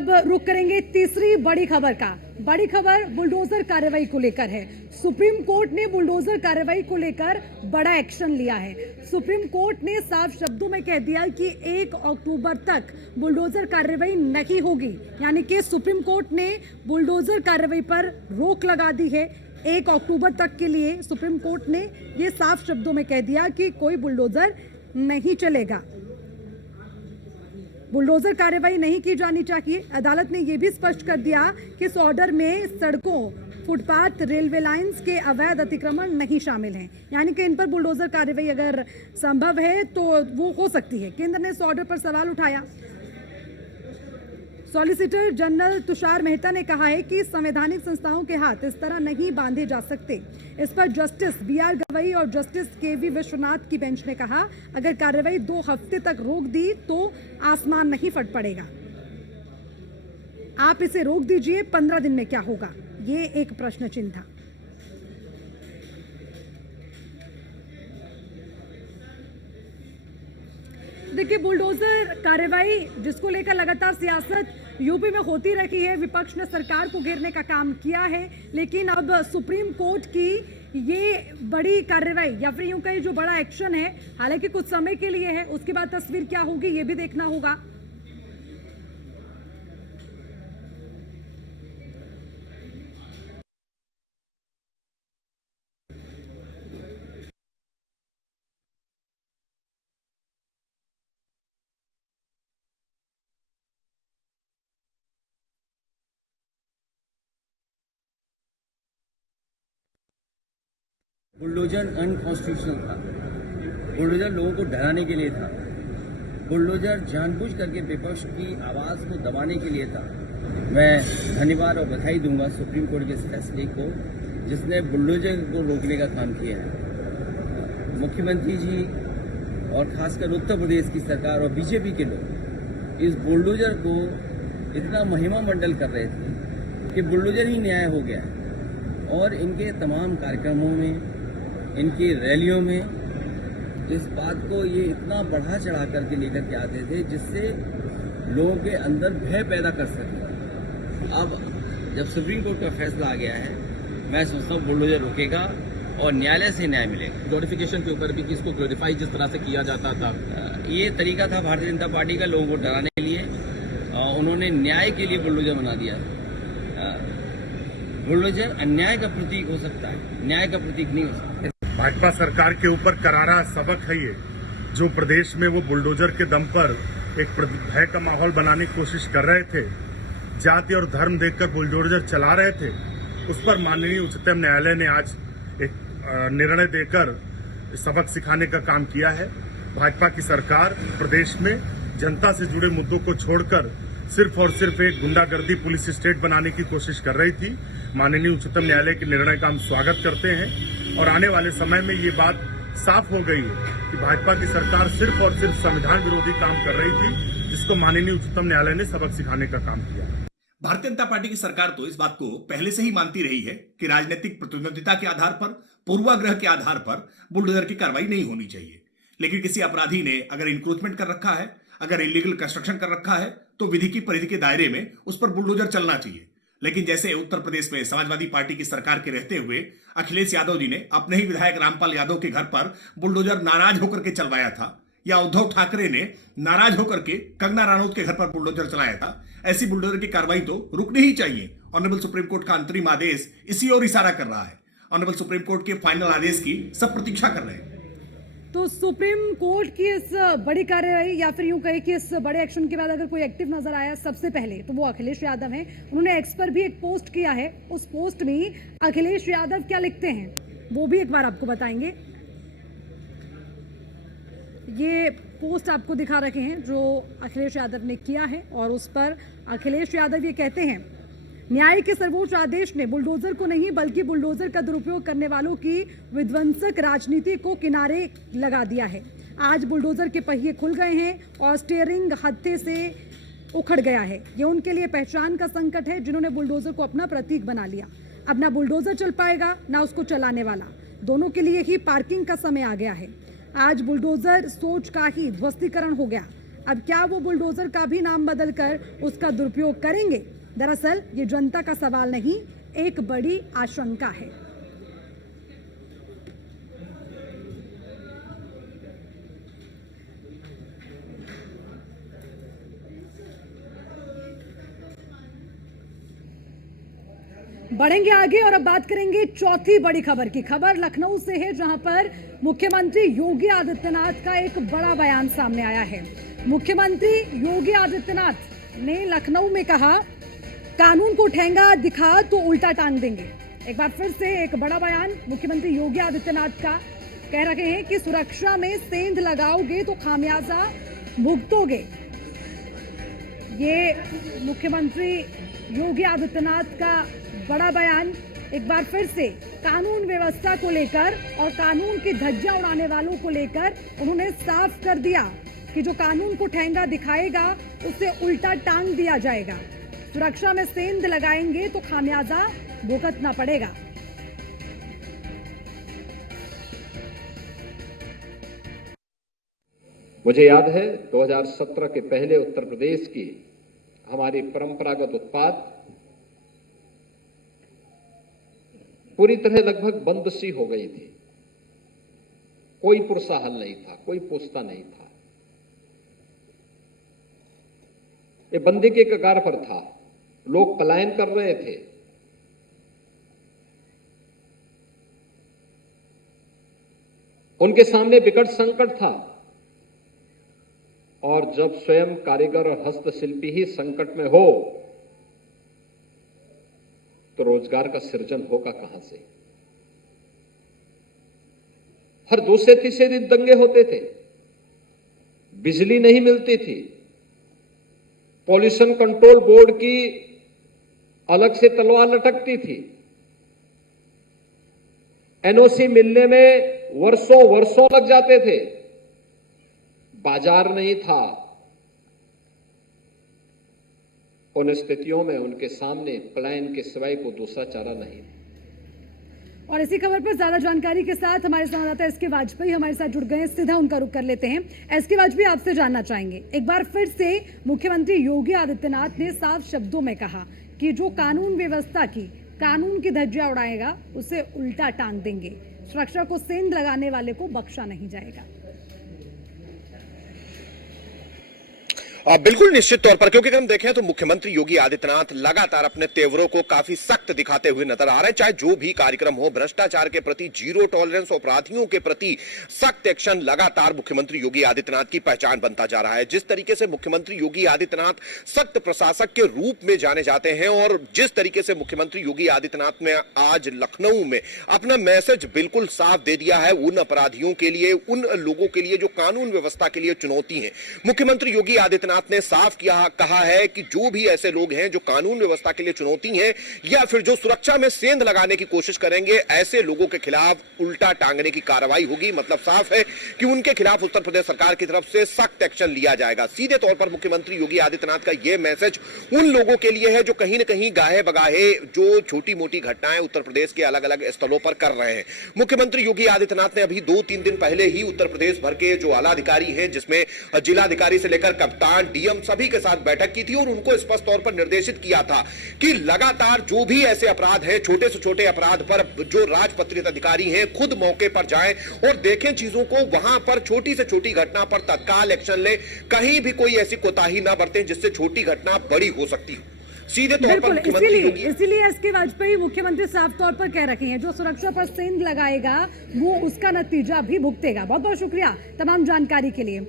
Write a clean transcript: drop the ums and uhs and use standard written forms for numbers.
अब रुक करेंगे तीसरी बड़ी खबर का। बड़ी खबर बुलडोजर कार्रवाई को लेकर है। सुप्रीम कोर्ट ने बुलडोजर कार्रवाई को लेकर बड़ा एक्शन लिया है। सुप्रीम कोर्ट ने साफ शब्दों में कह दिया कि 1 अक्टूबर तक बुलडोजर कार्रवाई नहीं होगी, यानी कि सुप्रीम कोर्ट ने बुलडोजर कार्रवाई पर रोक लगा दी है 1 अक्टूबर तक के लिए। सुप्रीम कोर्ट ने यह साफ शब्दों में कह दिया कि कोई बुलडोजर नहीं चलेगा, बुलडोजर कार्रवाई नहीं की जानी चाहिए। अदालत ने यह भी स्पष्ट कर दिया कि इस ऑर्डर में सड़कों, फुटपाथ, रेलवे लाइंस के अवैध अतिक्रमण नहीं शामिल हैं, यानी कि इन पर बुलडोजर कार्रवाई अगर संभव है तो वो हो सकती है। केंद्र ने इस ऑर्डर पर सवाल उठाया। सॉलिसिटर जनरल तुषार मेहता ने कहा है कि संवैधानिक संस्थाओं के हाथ इस तरह नहीं बांधे जा सकते। इस पर जस्टिस BR गवई और जस्टिस KV विश्वनाथ की बेंच ने कहा, अगर कार्रवाई 2 हफ्ते तक रोक दी तो आसमान नहीं फट पड़ेगा। आप इसे रोक दीजिए, 15 दिन में क्या होगा, ये एक प्रश्न चिन्ह था। देखिए, बुलडोजर कार्रवाई जिसको लेकर लगातार सियासत यूपी में होती रही है, विपक्ष ने सरकार को घेरने का काम किया है, लेकिन अब सुप्रीम कोर्ट की ये बड़ी कार्रवाई या फिर यूं कहीं जो बड़ा एक्शन है, हालांकि कुछ समय के लिए है, उसके बाद तस्वीर क्या होगी ये भी देखना होगा। बुलडोजर अनकॉन्स्टिट्यूशनल था। बुलडोजर लोगों को डराने के लिए था। बुलडोजर जानबूझ करके विपक्ष की आवाज़ को दबाने के लिए था। मैं धन्यवाद और बधाई दूंगा सुप्रीम कोर्ट के इस फैसले को जिसने बुलडोजर को रोकने का काम किया है। मुख्यमंत्री जी और खासकर उत्तर प्रदेश की सरकार और बीजेपी के लोग इस बुलडोजर को इतना महिमा मंडल कर रहे थे कि बुलडोजर ही न्याय हो गया है। और इनके तमाम कार्यक्रमों में, इनकी रैलियों में इस बात को ये इतना बढ़ा चढ़ा करके लेकर के आते थे जिससे लोगों के अंदर भय पैदा कर सके। अब जब सुप्रीम कोर्ट का फैसला आ गया है, मैं सोचता हूँ बुलडोजर रुकेगा और न्यायालय से न्याय मिलेगा। ग्लोरिफिकेशन के ऊपर भी कि इसको ग्लोरीफाई जिस तरह से किया जाता था, ये तरीका था भारतीय जनता पार्टी का लोगों को डराने के लिए। उन्होंने न्याय के लिए बुलडोजर बना दिया। बुलडोजर अन्याय का प्रतीक हो सकता है, न्याय का प्रतीक नहीं हो सकता। भाजपा सरकार के ऊपर करारा सबक है ये, जो प्रदेश में वो बुलडोजर के दम पर एक भय का माहौल बनाने की कोशिश कर रहे थे, जाति और धर्म देखकर बुलडोजर चला रहे थे। उस पर माननीय उच्चतम न्यायालय ने आज एक निर्णय देकर सबक सिखाने का काम किया है। भाजपा की सरकार प्रदेश में जनता से जुड़े मुद्दों को छोड़कर सिर्फ और सिर्फ एक गुंडागर्दी पुलिस स्टेट बनाने की कोशिश कर रही थी। माननीय उच्चतम न्यायालय के निर्णय का हम स्वागत करते हैं और आने वाले समय में ये बात साफ हो गई है कि भाजपा की सरकार सिर्फ और सिर्फ संविधान विरोधी काम कर रही थी, जिसको माननीय उच्चतम न्यायालय ने सबक सिखाने का काम किया। भारतीय जनता पार्टी की सरकार तो इस बात को पहले से ही मानती रही है कि राजनीतिक प्रतिद्वंदिता के आधार पर, पूर्वाग्रह के आधार पर बुलडोजर की कार्रवाई नहीं होनी चाहिए। लेकिन किसी अपराधी ने अगर इंक्रोचमेंट कर रखा है, अगर इलीगल कंस्ट्रक्शन कर रखा है, तो विधि की परिधि के दायरे में उस पर बुलडोजर चलना चाहिए। लेकिन जैसे उत्तर प्रदेश में समाजवादी पार्टी की सरकार के रहते हुए अखिलेश यादव जी ने अपने ही विधायक रामपाल यादव के घर पर बुलडोजर नाराज होकर के चलवाया था, या उद्धव ठाकरे ने नाराज होकर के कंगना रनौत के घर पर बुलडोजर चलाया था, ऐसी बुलडोजर की कार्रवाई तो रुकनी ही चाहिए। ऑनरेबल सुप्रीम कोर्ट का अंतरिम आदेश इसी ओर इशारा कर रहा है। ऑनरेबल सुप्रीम कोर्ट के फाइनल आदेश की सब प्रतीक्षा कर रहे हैं। तो सुप्रीम कोर्ट की इस बड़ी कार्रवाई या फिर यूं कहे कि इस बड़े एक्शन के बाद अगर कोई एक्टिव नजर आया सबसे पहले तो वो अखिलेश यादव हैं। उन्होंने एक्स पर भी एक पोस्ट किया है। उस पोस्ट में अखिलेश यादव क्या लिखते हैं वो भी एक बार आपको बताएंगे। ये पोस्ट आपको दिखा रखे हैं जो अखिलेश यादव ने किया है और उस पर अखिलेश यादव ये कहते हैं, न्याय के सर्वोच्च आदेश ने बुलडोजर को नहीं बल्कि बुलडोजर का दुरुपयोग करने वालों की विध्वंसक राजनीति को किनारे लगा दिया है। आज बुलडोजर के पहिए खुल गए हैं और स्टीयरिंग हत्थे से उखड़ गया है। ये उनके लिए पहचान का संकट है जिन्होंने बुलडोजर को अपना प्रतीक बना लिया। अब ना बुलडोजर चल पाएगा ना उसको चलाने वाला, दोनों के लिए ही पार्किंग का समय आ गया है। आज बुलडोजर सोच का ही ध्वस्तीकरण हो गया। अब क्या वो बुलडोजर का भी नाम बदलकर उसका दुरुपयोग करेंगे? दरअसल ये जनता का सवाल नहीं, एक बड़ी आशंका है। बढ़ेंगे आगे और अब बात करेंगे चौथी बड़ी खबर की। खबर लखनऊ से है, जहां पर मुख्यमंत्री योगी आदित्यनाथ का एक बड़ा बयान सामने आया है। मुख्यमंत्री योगी आदित्यनाथ ने लखनऊ में कहा, कानून को ठेंगा दिखा तो उल्टा टांग देंगे। एक बार फिर से एक बड़ा बयान मुख्यमंत्री योगी आदित्यनाथ का, कह रहे हैं कि सुरक्षा में सेंध लगाओगे तो खामियाजा भुगतोगे। ये मुख्यमंत्री योगी आदित्यनाथ का बड़ा बयान एक बार फिर से कानून व्यवस्था को लेकर और कानून की धज्जियां उड़ाने वालों को लेकर उन्होंने साफ कर दिया कि जो कानून को ठेंगा दिखाएगा उसे उल्टा टांग दिया जाएगा। सुरक्षा में सेंध लगाएंगे तो खामियाजा भुगतना पड़ेगा। मुझे याद है 2017 के पहले उत्तर प्रदेश की हमारी परंपरागत उत्पाद पूरी तरह लगभग बंद सी हो गई थी। कोई पुरसा हल नहीं था, कोई पूछता नहीं था। ये बंदी के कगार पर था, लोग पलायन कर रहे थे। उनके सामने विकट संकट था और जब स्वयं कारीगर और हस्तशिल्पी ही संकट में हो तो रोजगार का सृजन होगा कहां से? हर दूसरे तीसरे दिन दंगे होते थे, बिजली नहीं मिलती थी, पॉल्यूशन कंट्रोल बोर्ड की अलग से तलवार लटकती थी, एनओसी मिलने में वर्षों वर्षों लग जाते थे, बाजार नहीं था। उन स्थितियों में उनके सामने पलायन के सिवाय को दूसरा चारा नहीं। और इसी खबर पर ज्यादा जानकारी के साथ हमारे संवाददाता एसके वाजपेयी हमारे साथ जुड़ गए हैं। सीधा उनका रुख कर लेते हैं। एसके वाजपेयी, आपसे जानना चाहेंगे, एक बार फिर से मुख्यमंत्री योगी आदित्यनाथ ने साफ शब्दों में कहा कि जो कानून व्यवस्था की कानून की धज्जियां उड़ाएगा उसे उल्टा टांग देंगे। सुरक्षा को सेंध लगाने वाले को बख्शा नहीं जाएगा। बिल्कुल निश्चित तौर पर, क्योंकि हम देखें तो मुख्यमंत्री योगी आदित्यनाथ लगातार अपने तेवरों को काफी सख्त दिखाते हुए नजर आ रहे हैं। चाहे जो भी कार्यक्रम हो, भ्रष्टाचार के प्रति जीरो टॉलरेंस, अपराधियों के प्रति सख्त एक्शन लगातार मुख्यमंत्री योगी आदित्यनाथ की पहचान बनता जा रहा है। जिस तरीके से मुख्यमंत्री योगी आदित्यनाथ सख्त प्रशासक के रूप में जाने जाते हैं और जिस तरीके से मुख्यमंत्री योगी आदित्यनाथ ने आज लखनऊ में अपना मैसेज बिल्कुल साफ दे दिया है उन अपराधियों के लिए, उन लोगों के लिए जो कानून व्यवस्था के लिए चुनौती है। मुख्यमंत्री योगी आदित्यनाथ ने साफ कहा है कि जो भी ऐसे लोग हैं जो कानून व्यवस्था के लिए चुनौती हैं या फिर जो सुरक्षा में सेंध लगाने की कोशिश करेंगे, ऐसे लोगों के खिलाफ उल्टा टांगने की कार्रवाई होगी। मतलब साफ है कि उनके खिलाफ उत्तर प्रदेश सरकार की तरफ से सख्त एक्शन लिया जाएगा। सीधे तौर पर मुख्यमंत्री योगी आदित्यनाथ का यह मैसेज उन लोगों के लिए है जो कहीं न कहीं गाहे बगाहे जो छोटी मोटी घटनाएं उत्तर प्रदेश के अलग अलग स्थलों पर कर रहे हैं। मुख्यमंत्री योगी आदित्यनाथ ने अभी 2-3 दिन पहले ही उत्तर प्रदेश भर के जो आला अधिकारी हैं, जिसमें जिलाधिकारी से लेकर कप्तान, डीएम सभी के साथ बैठक की थी और उनको स्पष्ट तौर पर निर्देशित किया था कि लगातार जो भी ऐसे अपराध हैं, छोटे से छोटे अपराध पर जो राजपत्रित अधिकारी हैं खुद मौके पर जाएं और देखें चीजों को, वहां पर छोटी से छोटी घटना पर तत्काल एक्शन ले, कहीं भी कोई ऐसी कोताही ना बरतें जिससे छोटी घटना बड़ी हो सकती हो। सीधे तौर पर इसीलिए एसके वाजपेयी मुख्यमंत्री साफ तौर पर कह रखे हैं जो सुरक्षा पर सेंध लगाएगा वो उसका नतीजा भी भुगतेगा। बहुत बहुत शुक्रिया तमाम जानकारी के लिए।